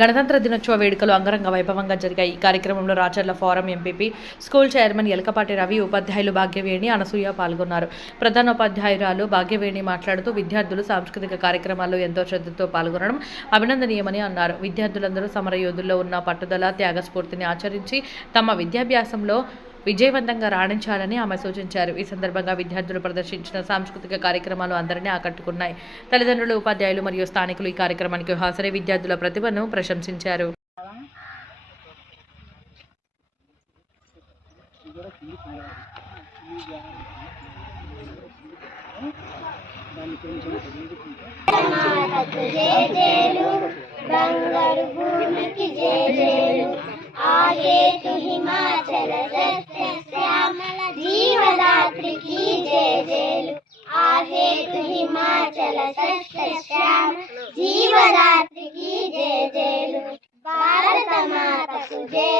గణతంత్ర దినోత్సవ వేడుకలు అంగరంగ వైభవంగా జరిగాయి. ఈ కార్యక్రమంలో Racharla forum MPP, school chairman Elakapati Ravi, ఉపాధ్యాయులు భాగ్యవేణి, అనసూయ పాల్గొన్నారు. ప్రధానోపాధ్యాయురాలు భాగ్యవేణి మాట్లాడుతూ విద్యార్థులు సాంస్కృతిక కార్యక్రమాల్లో ఎంతో శ్రద్ధతో పాల్గొనడం అభినందనీయమని అన్నారు. విద్యార్థులందరూ సమరయోధుల్లో ఉన్న పట్టుదల, త్యాగస్ఫూర్తిని ఆచరించి తమ విద్యాభ్యాసంలో విజయవంతంగా రాణించాలని ఆమె సూచించారు. ఈ సందర్భంగా విద్యార్థులు ప్రదర్శించిన సాంస్కృతిక కార్యక్రమాలు అందరినీ ఆకట్టుకున్నాయి. తల్లిదండ్రులు, ఉపాధ్యాయులు మరియు స్థానికులు ఈ కార్యక్రమానికి హాజరై విద్యార్థుల ప్రతిభను ప్రశంసించారు. आगे तू हिमाचल सत्य श्यामल जीवदात्री की जय जय। आगे तू हिमाचल सत्य श्याम जीवदात्री की जय जय। भारत माता की जय।